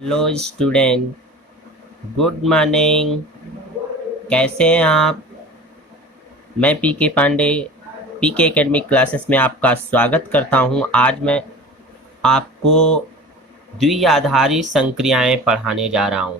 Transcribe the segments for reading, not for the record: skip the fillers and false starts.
Hello student, good morning. कैसे हैं आप? मैं पीके पांडे पीके एकेडमिक क्लासेस में आपका स्वागत करता हूं। आज मैं आपको द्विआधारी संक्रियाएं पढ़ाने जा रहा हूं।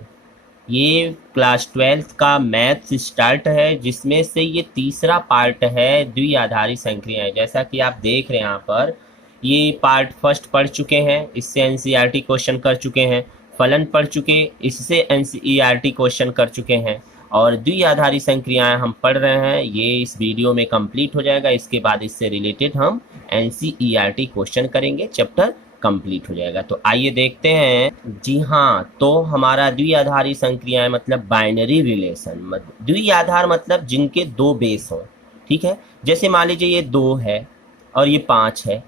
ये क्लास 12th का मैथ्स स्टार्ट है, जिसमें से ये तीसरा पार्ट है द्विआधारी संक्रियाएं। जैसा कि आप देख रहे हैं यहाँ पर, ये पार्ट फर्स्ट पढ़ चुके हैं, इससे एनसीईआरटी क्वेश्चन कर चुके हैं। फलन पढ़ चुके, इससे एनसीईआरटी क्वेश्चन कर चुके हैं। और द्विआधारी संक्रियाएं हम पढ़ रहे हैं, ये इस वीडियो में कंप्लीट हो जाएगा। इसके बाद इससे रिलेटेड हम एनसीईआरटी क्वेश्चन करेंगे, चैप्टर कंप्लीट हो जाएगा। तो आइए देखते हैं। जी हाँ, तो हमारा द्विआधारी संक्रियाएं मतलब बाइनरी रिलेशन। द्विआधार मतलब जिनके दो बेस हों, ठीक है। जैसे मान लीजिए ये 2 है और ये 5 है,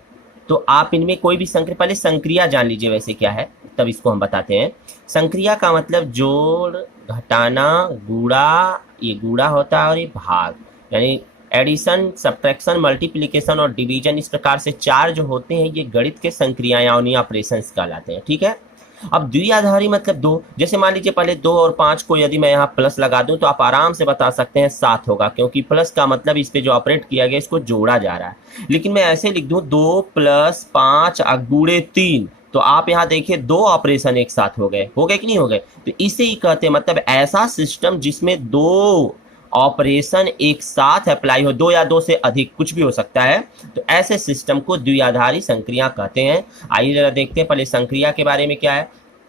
तो आप इनमें कोई भी संक्रिया, पहले संक्रिया जान लीजिए वैसे क्या है, तब इसको हम बताते हैं। संक्रिया का मतलब जोड़, घटाना, गुणा, ये गुणा होता है और ये भाग, यानी एडिशन, सब्ट्रैक्शन, मल्टीप्लिकेशन और डिवीजन, इस प्रकार से 4 जो होते हैं ये गणित के संक्रियाएं यानी ऑपरेशंस कहलाते हैं, ठीक है। अब द्विआधारी मतलब 2, जैसे मान लीजिए पहले 2 और 5 को यदि मैं यहाँ प्लस लगा दूं तो आप आराम से बता सकते हैं 7 होगा, क्योंकि प्लस का मतलब इस पे जो ऑपरेट किया गया इसको जोड़ा जा रहा है। लेकिन मैं ऐसे लिख दूं 2 + 5 गुणे 3, तो आप यहाँ देखिए 2 ऑपरेशन एक साथ हो गए कि नहीं हो गए? तो इसे ही कहते हैं, मतलब ऐसा सिस्टम जिसमें 2 ऑपरेशन एक साथ अप्लाई हो, 2 या 2 से अधिक, कुछ भी हो सकता है, तो ऐसे सिस्टम को द्विआधारी संक्रिया कहते हैं। आइए जरा देखते हैं पहले संक्रिया के बारे में क्या है।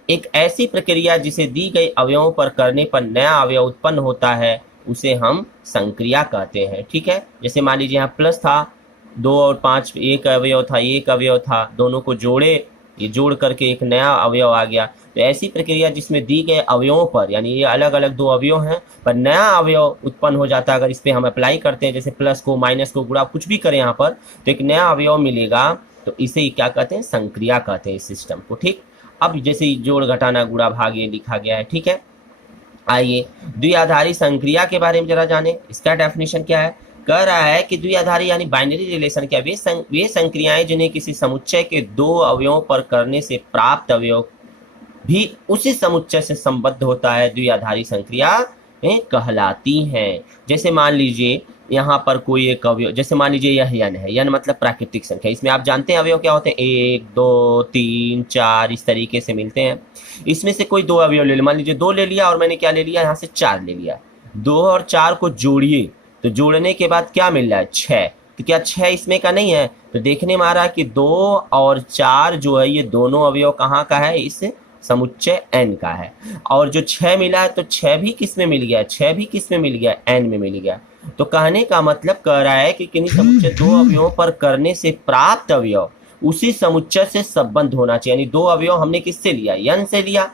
एक ऐसी प्रक्रिया जिसे दी गई अवयवों पर करने पर नया अवयव उत्पन्न होता है, उसे हम संक्रिया कहते हैं, ठीक है। जैसे मान लीजिए यहाँ प्लस था, 2 और 5 एक अवयव था, एक अवयव था, दोनों को जोड़े, ये जोड़ करके एक नया अवयव आ गया। तो ऐसी प्रक्रिया जिसमें दी गए अवयवों पर, यानी ये अलग अलग 2 अवयव हैं, पर नया अवयव उत्पन्न हो जाता है। अगर इस पर हम अप्लाई करते हैं, जैसे प्लस को, माइनस को, गुणा, कुछ भी करें यहाँ पर, तो एक नया अवयव मिलेगा। तो इसे ही क्या कहते हैं? संक्रिया कहते हैं इस सिस्टम को, ठीक। अब जैसे जोड़, घटाना, गुणा, भाग ये लिखा गया है, ठीक है। आइए द्विआधारी संक्रिया के बारे में जरा जाने। इसका डेफिनेशन क्या है? कह रहा है कि द्विआधारी यानी बाइनरी रिलेशन क्या, वे संक्रियाएं जिन्हें किसी समुच्चय के 2 अवयवों पर करने से प्राप्त अवयव भी उसी समुच्चय से संबद्ध होता है, द्विआधारी संक्रिया कहलाती हैं। जैसे मान लीजिए यहाँ पर कोई एक अवयव, जैसे मान लीजिए यह यन है, यन मतलब प्राकृतिक संख्या। इसमें आप जानते हैं अवयव क्या होते हैं? 1 2 3 4 इस तरीके से मिलते हैं। इसमें से कोई 2 अवयव ले लिया, मान लीजिए 2 ले लिया और मैंने क्या ले लिया, यहाँ से 4 ले लिया। 2 और 4 को जोड़िए, तो जोड़ने के बाद क्या मिल रहा है? 6। तो क्या 6 इसमें का नहीं है? तो देखने में आ रहा है कि 2 और 4 जो है ये दोनों अवयव कहाँ का है? इस समुच्चय n का है। और जो 6 मिला है, तो 6 भी किस में मिल गया? 6 भी किस में मिल गया? n में मिल गया। तो कहने का मतलब कह रहा है कि किन्हीं समुच्चय 2 अवयवों पर करने से प्राप्त अवयव उसी समुच्चय से संबद्ध होना चाहिए। यानी 2 अवयव हमने किससे लिया? n से लिया,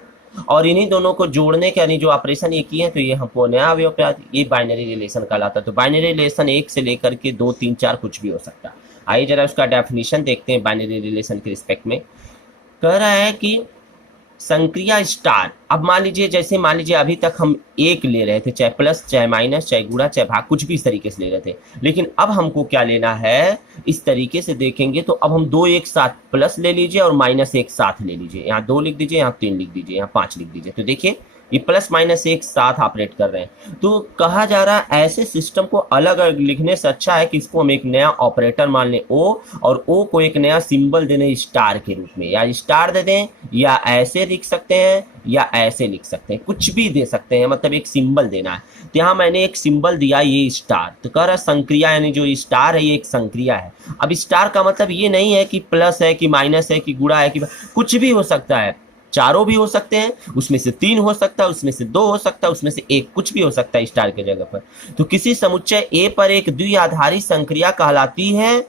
और इन्हीं दोनों को जोड़ने के यानी जो ऑपरेशन ये किए हैं, तो ये हमको नया अवयव पे ये बाइनरी रिलेशन कहलाता है। तो बाइनरी रिलेशन 1 से लेकर के 2 3 4 कुछ भी हो सकता है। आइए जरा उसका डेफिनेशन देखते हैं बाइनरी रिलेशन के रिस्पेक्ट में। कह रहा है कि संक्रिया स्टार, अब मान लीजिए, जैसे मान लीजिए अभी तक हम 1 ले रहे थे, चाहे प्लस, चाहे माइनस, चाहे गुणा, चाहे भाग, कुछ भी इस तरीके से ले रहे थे। लेकिन अब हमको क्या लेना है, इस तरीके से देखेंगे तो अब हम 2 एक साथ, प्लस ले लीजिए और माइनस एक साथ ले लीजिए। यहाँ 2 लिख दीजिए, यहाँ 3 लिख दीजिए, यहाँ 5 लिख दीजिए। तो देखिए ये प्लस माइनस एक साथ ऑपरेट कर रहे हैं। तो कहा जा रहा है ऐसे सिस्टम को अलग अलग लिखने से अच्छा है कि इसको हम एक नया ऑपरेटर मान लें ओ, और ओ को एक नया सिंबल दे दें स्टार के रूप में, या स्टार दे दें, या ऐसे लिख सकते हैं, या ऐसे लिख सकते हैं, कुछ भी दे सकते हैं, मतलब एक सिंबल देना है। तो यहाँ मैंने एक सिंबल दिया, ये स्टार। तो कह रहा संक्रिया, यानी जो स्टार है ये एक संक्रिया है। अब स्टार का मतलब ये नहीं है कि प्लस है कि माइनस है कि गुणा है कि कुछ भी हो सकता है, चारों भी हो सकते हैं, उसमें से 3 हो सकता है, उसमें से 2 हो सकता है, उसमें से 1, कुछ भी हो सकता है स्टार के जगह पर। तो किसी समुच्चय ए पर एक द्विआधारी संक्रिया कहलाती है,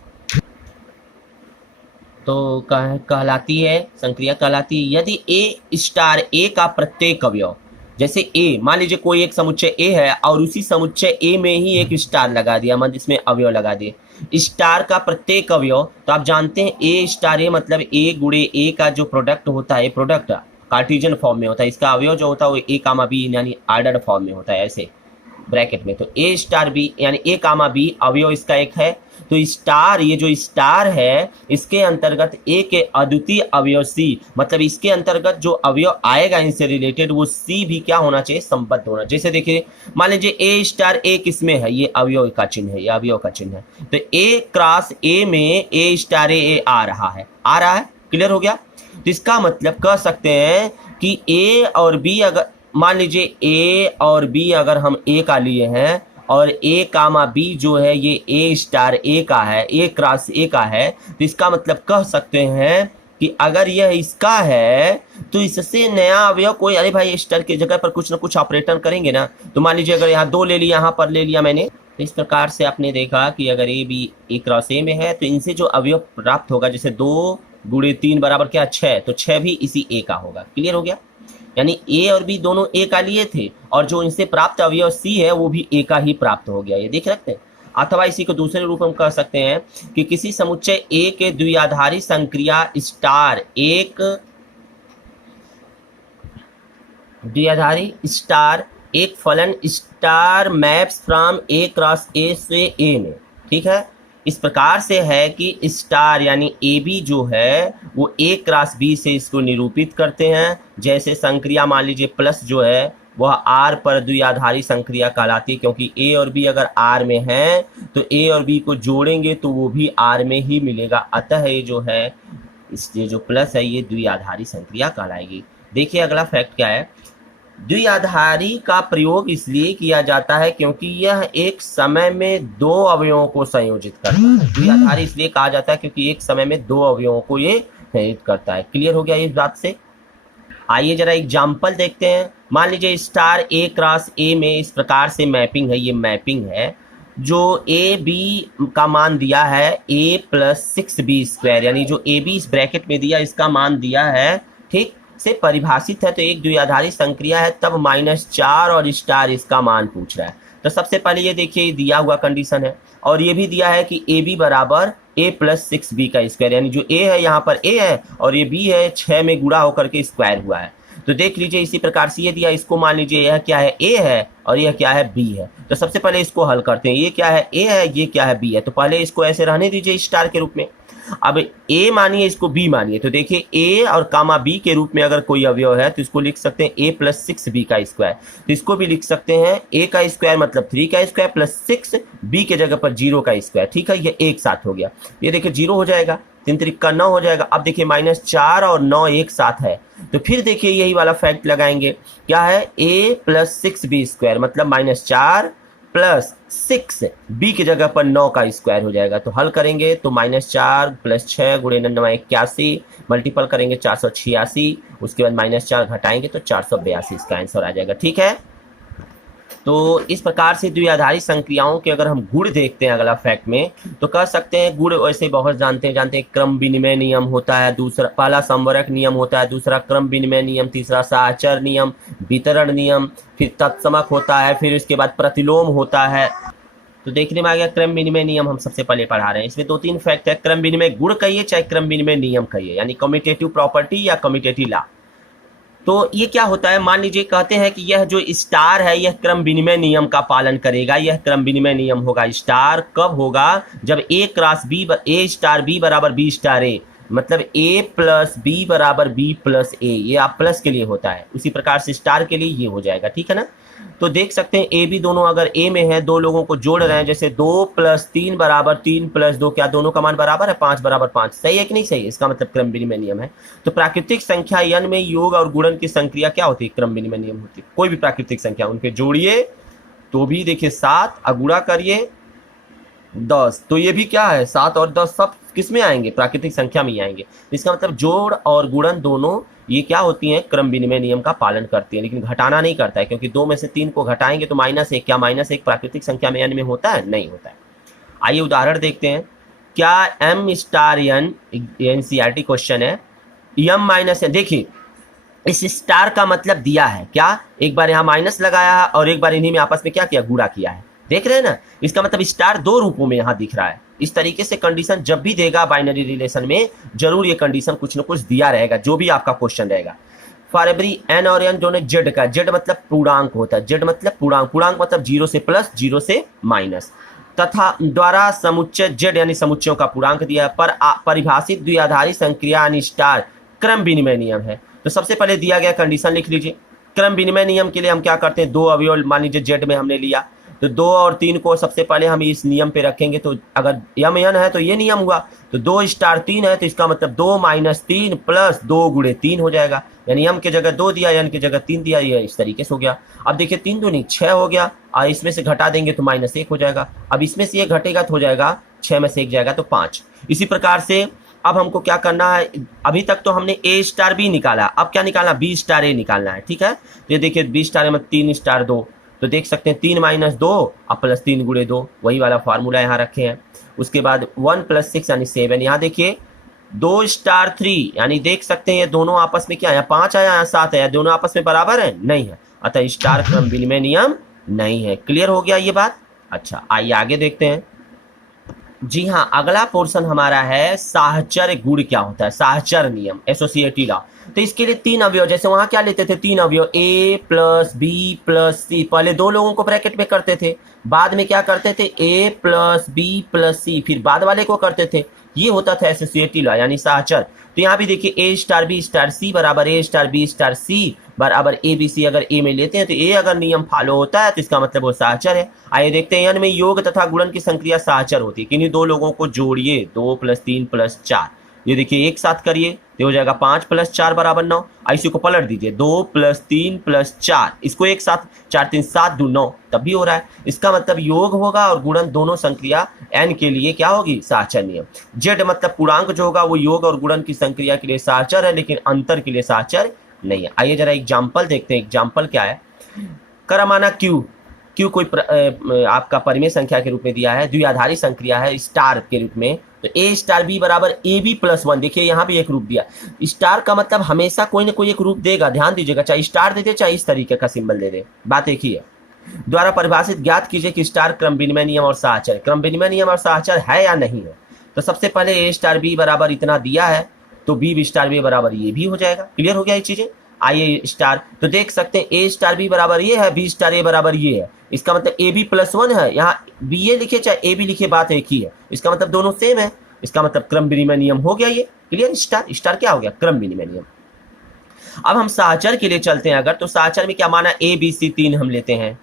तो कहलाती है संक्रिया कहलाती है यदि ए स्टार ए का प्रत्येक अवयव, जैसे ए, मान लीजिए कोई एक समुच्चय ए है और उसी समुच्चय ए में ही एक स्टार लगा दिया, मतलब इसमें अवयव लगा दिए। स्टार का प्रत्येक अवयव, तो आप जानते हैं ए स्टार ए मतलब ए गुणे ए का जो प्रोडक्ट होता है, प्रोडक्ट कार्टेशियन फॉर्म में होता है, इसका अवयव जो होता है वो ए कामा बी यानी ऑर्डर्ड फॉर्म में होता है। ऐसे ब्रैकेट में, तो ए स्टार बी यानी ए कामा बी अवयव इसका एक है, तो स्टार, ये जो स्टार है इसके अंतर्गत ए के अद्वितीय अवयव सी, मतलब इसके अंतर्गत जो अवयव आएगा इनसे रिलेटेड वो सी भी क्या होना चाहिए, संबद्ध होना। जैसे देखिए मान लीजिए ए स्टार ए किसमें है, ये अवयव का चिन्ह है, ये अवयव का चिन्ह है, तो ए क्रॉस ए में ए स्टार ए आ रहा है, क्लियर हो गया। तो इसका मतलब कह सकते हैं कि ए और बी, अगर मान लीजिए ए और बी अगर हम ए का लिए हैं और ए कामा बी जो है ये ए स्टार ए का है, ए क्रॉस ए का है, तो इसका मतलब कह सकते हैं कि अगर यह इसका है तो इससे नया अवयव कोई, अरे भाई स्टार की जगह पर कुछ ना कुछ ऑपरेटर करेंगे ना। तो मान लीजिए अगर यहाँ 2 ले लिया, यहाँ पर ले लिया मैंने, तो इस प्रकार से आपने देखा कि अगर ए बी ए क्रॉस ए में है तो इनसे जो अवयव प्राप्त होगा, जैसे 2 गुणे 3 बराबर क्या 6, तो 6 भी इसी ए का होगा। क्लियर हो गया, यानी ए और बी दोनों ए का लिए थे और जो इनसे प्राप्त अवयव सी है वो भी ए का ही प्राप्त हो गया, ये देख रखते हैं। अथवा इसी को दूसरे रूप में कह सकते हैं कि किसी समुच्चय ए के द्विआधारी संक्रिया स्टार एक द्विआधारी स्टार एक फलन star maps from A cross ए से ए में, ठीक है। इस प्रकार से है कि स्टार यानी ए बी जो है वो ए क्रॉस बी से इसको निरूपित करते हैं। जैसे संक्रिया मान लीजिए प्लस जो है वह आर पर द्विआधारी संक्रिया कहलाती है, क्योंकि ए और बी अगर आर में हैं तो ए और बी को जोड़ेंगे तो वो भी आर में ही मिलेगा, अतः ये जो है ये जो प्लस है ये द्विआधारी संक्रिया कहलाएगी। देखिए अगला फैक्ट क्या है, द्विआधारी का प्रयोग इसलिए किया जाता है क्योंकि यह एक समय में 2 अवयवों को संयोजित करता है। द्विआधारी इसलिए कहा जाता है क्योंकि एक समय में 2 अवयवों को ये संयोजित करता है। क्लियर हो गया इस बात से। आइए जरा एग्जाम्पल देखते हैं। मान लीजिए स्टार ए क्रॉस ए में इस प्रकार से मैपिंग है, ये मैपिंग है जो ए बी का मान दिया है a + 6b², यानी जो ए बी इस ब्रैकेट में दिया इसका मान दिया है, ठीक से परिभाषित है, तो एक द्विआधारी संक्रिया है, तब -4 और स्टार इसका मान पूछ रहा है। तो सबसे पहले ये देखिए दिया हुआ कंडीशन है और ये भी दिया है कि ए बी बराबर a + 6b², यानी जो a है यहाँ पर a है और ये b है 6 में गुणा होकर के स्क्वायर हुआ है। तो देख लीजिए इसी प्रकार से ये दिया, इसको मान लीजिए यह क्या है a है और यह क्या है b है। तो सबसे पहले इसको हल करते हैं, ये क्या है a है, ये क्या है b है, तो पहले इसको ऐसे रहने दीजिए स्टार के रूप में। अब a मानिए इसको b मानिए, तो देखिए a और कामा b के रूप में अगर कोई अवयव है तो इसको लिख सकते हैं a + 6b², तो इसको भी लिख सकते हैं a का स्क्वायर मतलब 3 का स्क्वायर प्लस 6 b के जगह पर 0 का स्क्वायर, ठीक है। ये एक साथ हो गया, ये देखिए 0 हो जाएगा, 3 त्रिक का 9 हो जाएगा। अब देखिए -4 और 9 एक साथ है, तो फिर देखिए यही वाला फैक्ट लगाएंगे, क्या है a + 6b² मतलब -4 + 6 b की जगह पर 9 का स्क्वायर हो जाएगा। तो हल करेंगे तो -4 + 6 × 9 = 81, मल्टीपल करेंगे 486, उसके बाद -4 घटाएंगे तो 482 इसका आंसर आ जाएगा, ठीक है। तो इस प्रकार से द्विआधारी संक्रियाओं के अगर हम गुण देखते हैं अगला फैक्ट में, तो कह सकते हैं गुण वैसे बहुत जानते हैं क्रम विनिमय नियम होता है, दूसरा पहला संवरक नियम होता है, दूसरा क्रम विनिमय नियम, तीसरा साहचर्य नियम, वितरण नियम, फिर तत्समक होता है, फिर उसके बाद प्रतिलोम होता है। तो देखने में आ गया क्रम विनिमय नियम हम सबसे पहले पढ़ा रहे हैं। इसमें 2-3 फैक्ट है, क्रम विनिमय गुण कहिए चाहे क्रम विनिमय नियम कहिए, यानी कम्यूटेटिव प्रॉपर्टी या कम्यूटेटिव लॉ। तो ये क्या होता है, मान लीजिए कहते हैं कि यह जो स्टार है यह क्रम विनिमय नियम का पालन करेगा, यह क्रम विनिमय नियम होगा। स्टार कब होगा, जब a cross b a star b बराबर b स्टार a, मतलब a + b बराबर b + a, ये आप प्लस के लिए होता है, उसी प्रकार से स्टार के लिए ये हो जाएगा, ठीक है ना। तो देख सकते हैं ए बी दोनों अगर a में है, 2 लोगों को जोड़ रहे हैं, जैसे 2 + 3 बराबर 3 + 2, क्या दोनों का मान बराबर है, 5 बराबर 5, सही है कि नहीं सही, इसका मतलब क्रम विनिमय नियम है। तो प्राकृतिक संख्या n में योग और गुणन की संक्रिया क्या होती है, क्रम विनिमय नियम होती है। कोई भी प्राकृतिक संख्या उनके जोड़िए तो भी देखिए 7, अगुणा करिए 10, तो ये भी क्या है 7 और 10 सब किस में आएंगे, प्राकृतिक संख्या में ही आएंगे। इसका मतलब जोड़ और गुणन दोनों ये क्या होती हैं, क्रम विनिमय नियम का पालन करती है, लेकिन घटाना नहीं करता है, क्योंकि 2 में से 3 को घटाएंगे तो -1, क्या -1 प्राकृतिक संख्या में n में होता है, नहीं होता है। आइए उदाहरण देखते हैं। क्या m star n, NCERT question है, m - n, देखिए इस स्टार का मतलब दिया है क्या, एक बार यहाँ माइनस लगाया है और एक बार इन्हीं में आपस में क्या किया, गुणा किया है, देख रहे हैं ना। इसका मतलब स्टार 2 रूपों में यहाँ दिख रहा है। इस तरीके से कंडीशन जब भी देगा बाइनरी रिलेशन में, जरूर ये कंडीशन कुछ न कुछ दिया रहेगा, जो भी आपका क्वेश्चन रहेगा। फॉर एवरी एन और एन दोनों जेड का, जेड मतलब पूर्णांक होता है, जेड मतलब पूर्णांक, पूर्णांक मतलब 0 से प्लस 0 से माइनस, तथा द्वारा समुच्चय जेड यानी समुच्चयों का पूर्णांक दिया है, पर परिभाषित द्विआधारी संक्रिया यानी स्टार क्रम विनिमय नियम है। तो सबसे पहले दिया गया कंडीशन लिख लीजिए। क्रम विनिमय नियम के लिए हम क्या करते हैं, दो अवयव मान लीजिए जेड में हमने लिया, तो 2 और 3 को सबसे पहले हम इस नियम पे रखेंगे। तो अगर यम एन है तो ये नियम हुआ, तो 2 स्टार 3 है तो इसका मतलब 2 माइनस 3 प्लस 2 गुणे 3 हो जाएगा, यानी यम की जगह 2 दिया, एन की जगह 3 दिया, ये इस तरीके से हो गया। अब देखिए 3 दूनी 6 हो गया, और इसमें से घटा देंगे तो -1 हो जाएगा। अब इसमें से ये घटेगा तो हो जाएगा 6 में से 1 जाएगा तो 5। इसी प्रकार से अब हमको क्या करना है, अभी तक तो हमने ए स्टार बी निकाला, अब क्या निकालना, बी स्टार ए निकालना है। ठीक है, ये देखिए बी स्टार में 3 स्टार 2, तो देख सकते हैं 3 माइनस 2 और प्लस 3 गुणे 2, वही वाला फार्मूला यहाँ रखे हैं। उसके बाद 1 प्लस 6 यानी 7, यहाँ देखिए 2 स्टार 3, यानी देख सकते हैं ये दोनों आपस में क्या है, 5 आया यहाँ 7 है, दोनों आपस में बराबर है, नहीं है, अतः स्टार क्रम विनिमय नियम नहीं है। क्लियर हो गया ये बात। अच्छा आइए आगे देखते हैं। जी हाँ, अगला पोर्शन हमारा है साहचर्य गुण क्या होता है, साहचर्य नियम, एसोसिएटिव लॉ। तो इसके लिए 3 अवयव, जैसे वहां क्या लेते थे, 3 अवयव ए प्लस बी प्लस सी, पहले 2 लोगों को ब्रैकेट में करते थे, बाद में क्या करते थे ए प्लस बी प्लस सी, फिर बाद वाले को करते थे, ये होता था एसोसिएटिव लॉ यानी साहचर्य। तो यहाँ भी देखिए ए स्टार बी स्टार सी बराबर ए स्टार बी स्टार सी बराबर ए बी सी, अगर ए में लेते हैं तो ए अगर नियम फॉलो होता है तो इसका मतलब वो साहचर्य है। आइए देखते हैं, एन में योग तथा गुणन की संक्रिया साहचर्य होती है, किन्हीं 2 लोगों को जोड़िए, 2 प्लस 3 प्लस 4, ये देखिए एक साथ करिए तो हो जाएगा 5 प्लस 4 बराबर 9। इसी को पलट दीजिए, 2 प्लस 3 प्लस 4, इसको एक साथ 4 3 7 2 9, तब भी हो रहा है। इसका मतलब योग होगा और गुणन दोनों संक्रिया एन के लिए क्या होगी, साहचर्य नियम। जेड मतलब पूर्णांक जो होगा वो योग और गुणन की संक्रिया के लिए साहचर्य है, लेकिन अंतर के लिए साहचर्य नहीं है। आइए जरा एग्जाम्पल देखते हैं। एग्जाम्पल क्या है, करमाना क्यू, क्यू कोई आपका परिमेय संख्या के रूप में दिया है, द्विआधारी संक्रिया है स्टार के रूप में, तो ए स्टार बी बराबर ए बी प्लस 1, देखिए यहाँ भी एक रूप दिया। स्टार का मतलब हमेशा कोई ना कोई एक रूप देगा, ध्यान दीजिएगा, चाहे स्टार दे दे चाहे इस तरीके का सिंबल दे दे, बात एक ही है। द्वारा परिभाषित ज्ञात कीजिए कि स्टार क्रम विनिमय नियम और साहचर्य, क्रम विनिमय नियम और साहचर्य है या नहीं है। तो सबसे पहले ए स्टार बी बराबर इतना दिया है, तो बी स्टार बी बराबर ये भी हो जाएगा। क्लियर हो गया ये चीजें। आइए स्टार, तो देख सकते हैं ए स्टार बी बराबर ये है, बी स्टार ए बराबर ये है, इसका मतलब ए बी प्लस 1 है, यहाँ बी ए लिखे चाहे ए बी लिखे बात एक ही है, इसका मतलब दोनों सेम है, इसका मतलब क्रम विनिमय नियम हो गया ये। क्लियर, स्टार स्टार क्या हो गया, क्रम विनिमय नियम। अब हम साहचर्य के लिए चलते हैं, अगर तो साहचर्य में क्या माना, ए बी सी 3 हम लेते हैं,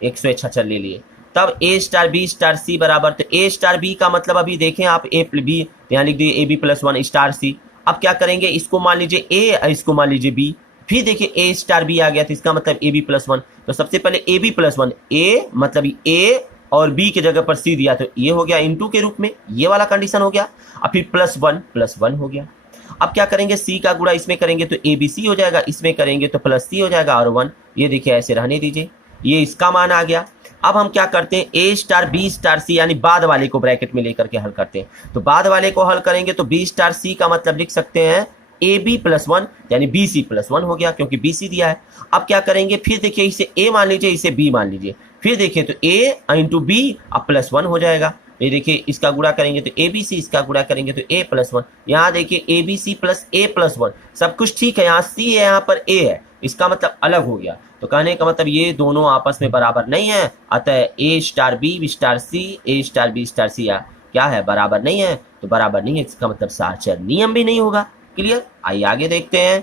176 ले लिए, तब ए स्टार बी स्टार सी बराबर, तो ए स्टार बी का मतलब अभी देखें आप ए बी, यहाँ लिख दिए A B plus 1 star c. अब क्या करेंगे, इसको मान लीजिए ए, इसको मान लीजिए बी, फिर देखिए ए स्टार बी आ गया, तो इसका मतलब ए बी प्लस 1, तो सबसे पहले ए बी प्लस 1, ए मतलब ए और बी की जगह पर सी दिया, तो ये हो गया इनटू के रूप में, ये वाला कंडीशन हो गया। अब फिर प्लस 1 हो गया। अब क्या करेंगे, सी का गुणा इसमें करेंगे तो ए बी सी हो जाएगा, इसमें करेंगे तो प्लस सी हो जाएगा, और 1, ये देखिए ऐसे रहने दीजिए, ये इसका मान आ गया। अब हम क्या करते हैं, ए स्टार बी स्टार सी यानी बाद वाले को ब्रैकेट में लेकर के हल करते हैं। तो बाद वाले को हल करेंगे तो बी स्टार सी का मतलब लिख सकते हैं ए बी प्लस 1 यानी बी सी प्लस 1 हो गया, क्योंकि बी सी दिया है। अब क्या करेंगे, फिर देखिए इसे ए मान लीजिए, इसे बी मान लीजिए, फिर देखिए तो ए इंटू बी अब प्लस 1 हो जाएगा। ये देखिए इसका गुणा करेंगे तो ए बी सी, इसका गुणा करेंगे तो ए प्लस 1, यहाँ देखिए A B C plus A plus 1, सब कुछ ठीक है, यहाँ सी है यहाँ पर ए है, इसका मतलब अलग हो गया। तो कहने का मतलब ये दोनों आपस में बराबर नहीं है, अतः ए स्टार बी स्टार सी, ए स्टार बी स्टार सी क्या है, बराबर नहीं है, तो बराबर नहीं है, इसका मतलब साहचर्य नियम भी नहीं होगा। क्लियर, आइए आगे देखते हैं।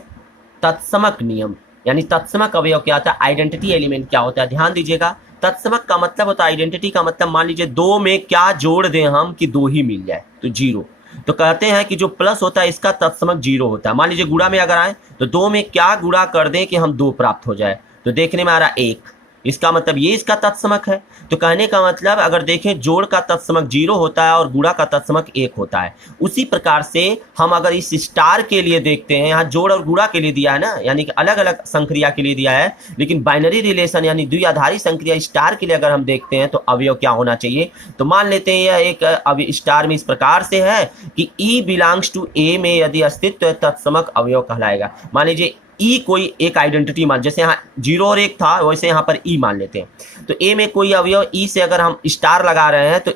तत्समक नियम यानी तत्समक अवयव क्या होता है, आइडेंटिटी एलिमेंट क्या होता है, ध्यान दीजिएगा। तत्समक का मतलब होता है आइडेंटिटी का मतलब, मान लीजिए 2 में क्या जोड़ दें हम कि 2 ही मिल जाए, तो 0। तो कहते हैं कि जो प्लस होता है इसका तत्समक 0 होता है। मान लीजिए गुणा में अगर आए तो 2 में क्या गुणा कर दें कि हम 2 प्राप्त हो जाए, तो देखने में आ रहा 1, इसका मतलब ये इसका तत्समक है। तो कहने का मतलब अगर देखें जोड़ का तत्समक 0 होता है और गुणा का तत्समक 1 होता है। उसी प्रकार से हम अगर इस स्टार के लिए देखते हैं, यहाँ जोड़ और गुणा के लिए दिया है ना, यानी कि अलग अलग संक्रिया के लिए दिया है, लेकिन बाइनरी रिलेशन यानी द्विआधारी संक्रिया स्टार के लिए अगर हम देखते हैं तो अवयव क्या होना चाहिए। तो मान लेते हैं यह एक अवयव स्टार में इस प्रकार से है कि ई बिलोंग्स टू ए में यदि अस्तित्व है तत्समक अवयव कहलाएगा। मान लीजिए ई कोई एक आइडेंटिटी मान, जैसे यहाँ 0 और 1 था वैसे यहाँ पर ई मान लेते हैं। तो ए में कोई अवयव ई से अगर हम स्टार लगा रहे हैं तो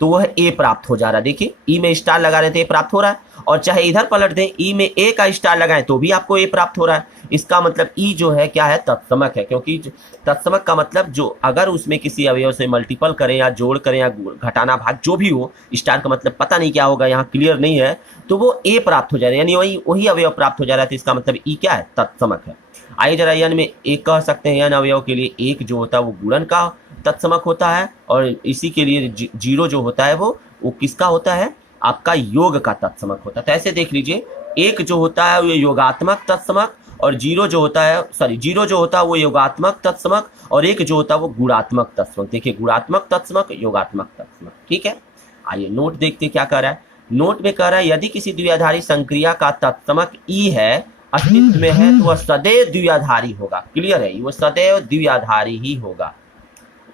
तो वह ए प्राप्त हो जा रहा है। देखिए ई में स्टार लगा रहे थे, ए प्राप्त हो रहा है, और चाहे इधर पलट दें ई में ए का स्टार लगाएं तो भी आपको ए प्राप्त हो रहा है। इसका मतलब ई जो है क्या है, तत्समक है, क्योंकि तत्समक का मतलब जो अगर उसमें किसी अवयव से मल्टीपल करें या जोड़ करें या घटाना भाग जो भी हो, स्टार का मतलब पता नहीं क्या होगा, यहाँ क्लियर नहीं है, तो वो ए प्राप्त हो जा रहा है, यानी वही वही अवयव प्राप्त हो जा रहा है। तो इसका मतलब ई क्या है, तत्समक है। आइए जरा यन में एक कह सकते हैं, यन अवयव के लिए एक जो होता है वो गुणन का तत्समक होता है, और इसी के लिए जीरो जो होता है वो किसका होता है, आपका योग का तत्समक होता है। तो ऐसे देख लीजिए, एक जो होता है वो योगात्मक तत्समक, और जीरो जो होता है जीरो जो होता है वो योगात्मक तत्समक, और एक जो होता है वो गुणात्मक तत्समक। देखिए गुणात्मक तत्समक, योगात्मक तत्समक, ठीक है। आइए नोट देखते क्या कह रहा है। नोट में कह रहा है यदि किसी द्विआधारी संक्रिया का तत्समक ई है, अस्तित्व में है, तो वह सदैव द्विआधारी होगा। क्लियर है, वो सदैव द्विआधारी ही होगा,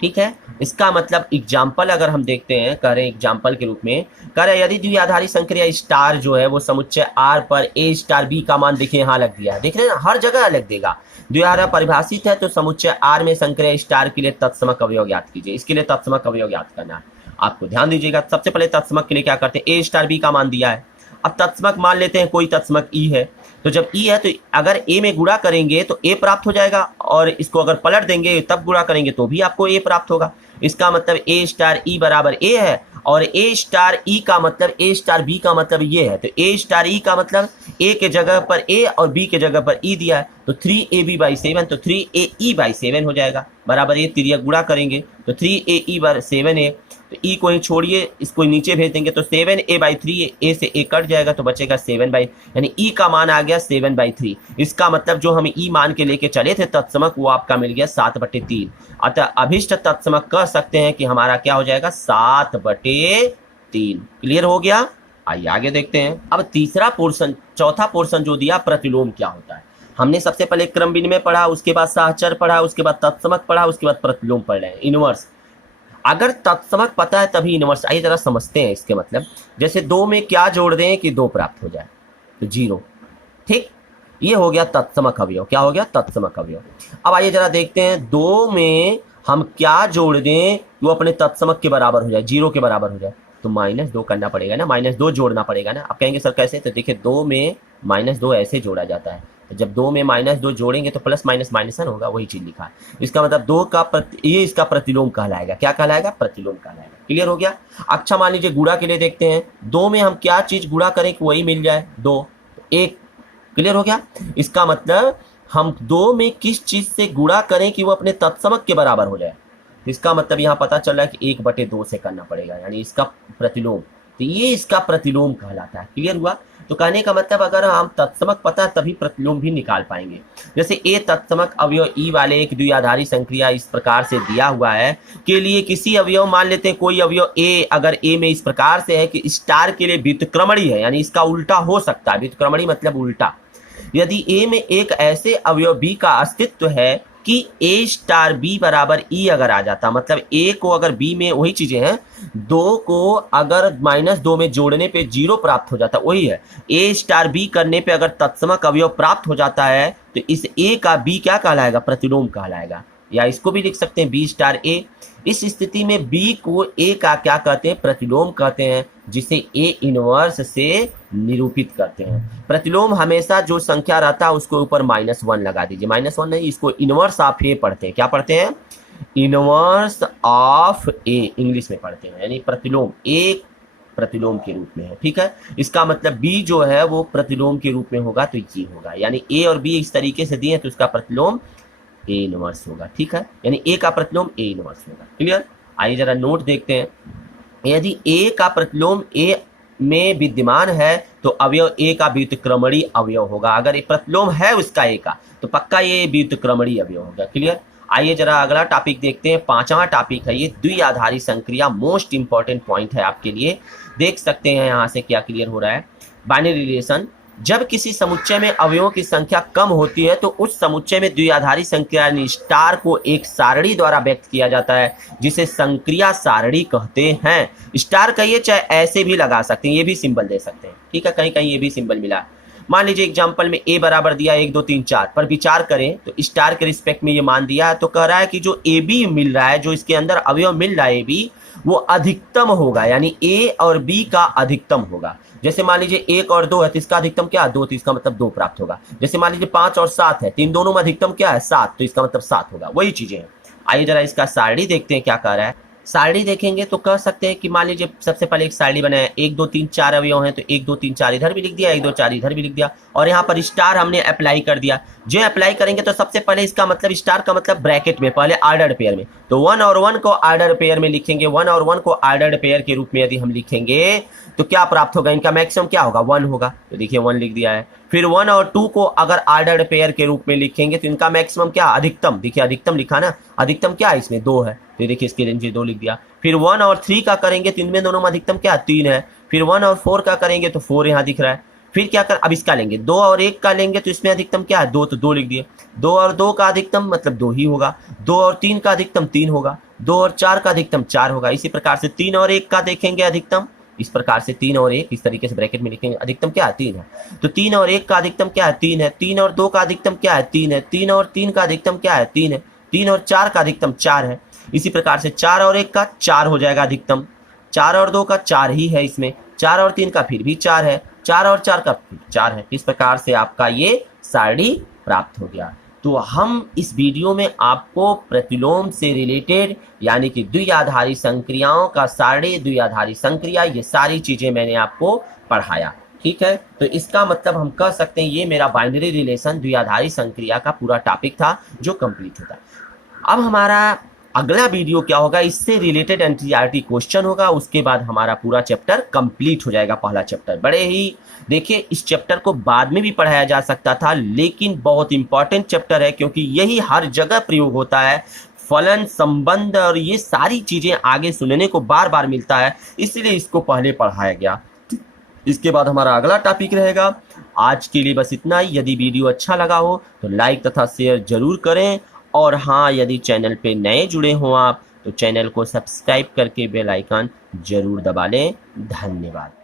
ठीक है। इसका मतलब एग्जाम्पल अगर हम देखते हैं, कह रहे हैं एग्जाम्पल के रूप में कह रहे हैं यदि द्विआधारी संक्रिया स्टार जो है वो समुच्चय आर पर ए स्टार बी का मान देखिए यहाँ लग दिया है, देख रहे हैं हर जगह अलग देगा। द्विआधारी परिभाषित है तो समुच्चय आर में संक्रिया स्टार के लिए तत्समक अवयव ज्ञात कीजिए। इसके लिए तत्समक अवयव ज्ञात करना है आपको, ध्यान दीजिएगा। सबसे पहले तत्समक के लिए क्या करते हैं, ए स्टार बी का मान दिया है, अब तत्समक मान लेते हैं कोई तत्समक ई है, तो जब ई है तो अगर ए में गुणा करेंगे तो ए प्राप्त हो जाएगा, और इसको अगर पलट देंगे तब गुणा करेंगे तो भी आपको ए प्राप्त होगा। इसका मतलब ए स्टार ई बराबर ए है, और ए स्टार ई का मतलब ए स्टार बी का मतलब ये है, तो ए स्टार ई का मतलब ए के जगह पर ए और बी के जगह पर ई दिया है, तो 3ab/7, तो 3ae/7 हो जाएगा, बराबर ये तिर्यक गुणा करेंगे तो 3ae/7 है, तो ई को ही छोड़िए, इसको नीचे भेज देंगे तो 7a/3, ए से ए कट जाएगा तो बचेगा 7 यानी ई का मान आ गया 7/3। इसका मतलब जो हम ई मान के लेके चले थे तत्समक, वो आपका मिल गया 7/3। अतः अभिष्ट तत्समक कह सकते हैं कि हमारा क्या हो जाएगा, 7/3। क्लियर हो गया। आइए आगे देखते हैं। अब तीसरा पोर्शन, चौथा पोर्शन जो दिया, प्रतिलोम क्या होता है। हमने सबसे पहले क्रम विनिमय पढ़ा, उसके बाद सहचर पढ़ा, उसके बाद तत्समक पढ़ा, उसके बाद प्रतिलोम पढ़ रहे हैं, इनवर्स। अगर तत्समक पता है तभी इनवर्स। आइए जरा समझते हैं इसके मतलब। जैसे 2 में क्या जोड़ दें कि 2 प्राप्त हो जाए, तो 0, ठीक, ये हो गया तत्समक अवयव। क्या हो गया, तत्समक अवयव। अब आइए जरा देखते हैं 2 में हम क्या जोड़ दें वो अपने तत्समक के बराबर हो जाए, 0 के बराबर हो जाए, तो -2 करना पड़ेगा ना, -2 जोड़ना पड़ेगा ना। आप कहेंगे सर कैसे, तो देखिए 2 में -2 ऐसे जोड़ा जाता है, तो जब 2 में -2 जोड़ेंगे तो प्लस माइनस माइनस होगा, वही चीज लिखा है। इसका मतलब 2 का ये इसका प्रतिलोम कहलाएगा। क्या कहलाएगा, प्रतिलोम कहलाएगा। क्लियर हो गया। अच्छा मान लीजिए गुणा के लिए देखते हैं, 2 में हम क्या चीज गुणा करें कि वही मिल जाए, 2, 1। क्लियर हो गया। इसका मतलब हम 2 में किस चीज से गुणा करें कि वो अपने तत्समक के बराबर हो जाए, इसका मतलब यहाँ पता चल रहा है कि 1/2 से करना पड़ेगा, यानी इसका प्रतिलोम, तो ये इसका प्रतिलोम कहलाता है। क्लियर हुआ। तो कहने का मतलब अगर हम तत्समक पता है तभी प्रतिलोम भी निकाल पाएंगे। जैसे ए तत्समक अवयव ई वाले एक द्विआधारी संक्रिया इस प्रकार से दिया हुआ है के लिए किसी अवयव, मान लेते हैं कोई अवयव ए, अगर ए में इस प्रकार से है कि स्टार के लिए व्युत्क्रमणी है, यानी इसका उल्टा हो सकता है, व्युत्क्रमणी मतलब उल्टा। यदि ए में एक ऐसे अवयव बी का अस्तित्व है कि ए स्टार बी बराबर ई अगर आ जाता, मतलब ए को अगर बी में, वही चीजें हैं, 2 को अगर -2 में जोड़ने पे 0 प्राप्त हो जाता, वही है, ए स्टार बी करने पे अगर तत्समक अवयव प्राप्त हो जाता है तो इस ए का बी क्या कहलाएगा, प्रतिलोम कहलाएगा। या इसको भी लिख सकते हैं बी स्टार ए। इस स्थिति में बी को ए का क्या कहते हैं, प्रतिलोम कहते हैं, जिसे ए इनवर्स से निरूपित करते हैं। प्रतिलोम हमेशा जो संख्या रहता है उसको ऊपर -1 लगा दीजिए, -1 नहीं, इसको इनवर्स ऑफ ए पढ़ते हैं। क्या पढ़ते हैं, इनवर्स ऑफ ए, इंग्लिश में पढ़ते हैं, यानी प्रतिलोम, ए प्रतिलोम के रूप में है। ठीक है, इसका मतलब बी जो है वो प्रतिलोम के रूप में होगा, तो ये होगा, यानी ए और बी इस तरीके से दिए तो उसका प्रतिलोम ए इनवर्स होगा। ठीक है, यानी ए का प्रतिलोम ए इनवर्स होगा। क्लियर। आइए जरा नोट देखते हैं। यदि ए का प्रतिलोम ए में विद्यमान है तो अवयव ए का व्युत्क्रमणी अवयव होगा। अगर ये प्रतिलोम है उसका ए का तो पक्का ये व्युत्क्रमणी अवयव होगा। क्लियर। आइए जरा अगला टॉपिक देखते हैं, 5वां टॉपिक है ये, द्विआधारी संक्रिया। मोस्ट इंपॉर्टेंट पॉइंट है आपके लिए, देख सकते हैं यहाँ से क्या क्लियर हो रहा है। बाइनरी रिलेशन, जब किसी समुच्चय में अवयवों की संख्या कम होती है तो उस समुच्चय में द्विआधारी संक्रिया यानी स्टार को एक सारणी द्वारा व्यक्त किया जाता है, जिसे संक्रिया सारणी कहते हैं। स्टार कहिए चाहे ऐसे भी लगा सकते हैं, ये भी सिंबल दे सकते हैं। ठीक है, कहीं कहीं ये भी सिंबल मिला। मान लीजिए एग्जांपल में ए बराबर दिया 1 2 3 4 पर विचार करें तो स्टार के रिस्पेक्ट में ये मान दिया है, तो कह रहा है कि जो ए बी मिल रहा है, जो इसके अंदर अवयव मिल रहा है ए बी, वो अधिकतम होगा, यानी ए और बी का अधिकतम होगा। जैसे मान लीजिए 1 और 2 है तो इसका अधिकतम क्या है 2, तो इसका मतलब 2 प्राप्त होगा। जैसे मान लीजिए 5 और 7 है तो इन दोनों में अधिकतम क्या है 7, तो इसका मतलब 7 होगा। वही चीजें हैं। आइए जरा इसका सारणी देखते हैं क्या कह रहा है। सारणी देखेंगे तो कह सकते हैं कि मान लीजिए सबसे पहले एक सारणी बनाया, 1 2 3 4 अवयव हैं तो 1 2 3 4 इधर भी लिख दिया, 1 2 4 इधर भी लिख दिया, और यहाँ पर स्टार हमने अप्लाई कर दिया। जो अप्लाई करेंगे तो सबसे पहले इसका मतलब स्टार का मतलब ब्रैकेट में, पहले ऑर्डर्ड पेयर में, तो 1 और 1 को ऑर्डर्ड पेयर में लिखेंगे। 1 और 1 को ऑर्डर्ड पेयर के रूप में यदि हम लिखेंगे तो क्या प्राप्त होगा, इनका मैक्सिमम क्या होगा 1 होगा, तो देखिए 1 लिख दिया है। फिर 1 और 2 को अगर ऑर्डर्ड पेयर के रूप में लिखेंगे तो इनका मैक्सिमम क्या, अधिकतम, देखिए अधिकतम लिखा ना, अधिकतम क्या है इसमें 2 है, तो देखिए इसके रेंज 2 लिख दिया। फिर 1 और 3 का करेंगे तो इनमें दोनों में अधिकतम क्या 3 है। फिर 1 और 4 का करेंगे तो 4 यहाँ दिख रहा है। फिर क्या कर, अब इसका लेंगे 2 और 1 का लेंगे तो इसमें अधिकतम क्या है 2, तो 2 लिख दिए। 2 और 2 का अधिकतम मतलब 2 ही होगा। 2 और 3 का अधिकतम 3 होगा। 2 और 4 का अधिकतम 4 होगा। इसी प्रकार से 3 और 1 का देखेंगे अधिकतम, इस प्रकार से 3 और 1 इस तरीके से ब्रैकेट में लिखेंगे, अधिकतम क्या है 3 है, तो 3 और 1 का अधिकतम क्या है 3 है। 3 और 2 का अधिकतम क्या है 3 है। 3 और 3 का अधिकतम क्या है 3 है। 3 और 4 का अधिकतम 4 है। इसी प्रकार से 4 और 1 का 4 हो जाएगा अधिकतम। 4 और 2 का 4 ही है इसमें। 4 और 3 का फिर भी 4 है। 4 और 4 का फिर 4 है। इस प्रकार से आपका ये सारणी प्राप्त हो गया। तो हम इस वीडियो में आपको प्रतिलोम से रिलेटेड यानी कि द्विआधारी संक्रियाओं का सारणी, द्विआधारी संक्रिया, ये सारी चीजें मैंने आपको पढ़ाया। ठीक है, तो इसका मतलब हम कह सकते हैं ये मेरा बाइनरी रिलेशन द्विआधारी संक्रिया का पूरा टॉपिक था जो कंप्लीट होता है। अब हमारा अगला वीडियो क्या होगा, इससे रिलेटेड एनसीईआरटी क्वेश्चन होगा, उसके बाद हमारा पूरा चैप्टर कंप्लीट हो जाएगा। पहला चैप्टर बड़े ही, देखिए इस चैप्टर को बाद में भी पढ़ाया जा सकता था, लेकिन बहुत इंपॉर्टेंट चैप्टर है क्योंकि यही हर जगह प्रयोग होता है। फलन, संबंध और ये सारी चीजें आगे सुनने को बार बार मिलता है, इसलिए इसको पहले पढ़ाया गया। इसके बाद हमारा अगला टॉपिक रहेगा। आज के लिए बस इतना ही। यदि वीडियो अच्छा लगा हो तो लाइक तथा शेयर जरूर करें, और हाँ, यदि चैनल पे नए जुड़े हों आप तो चैनल को सब्सक्राइब करके बेल आइकन जरूर दबा लें। धन्यवाद।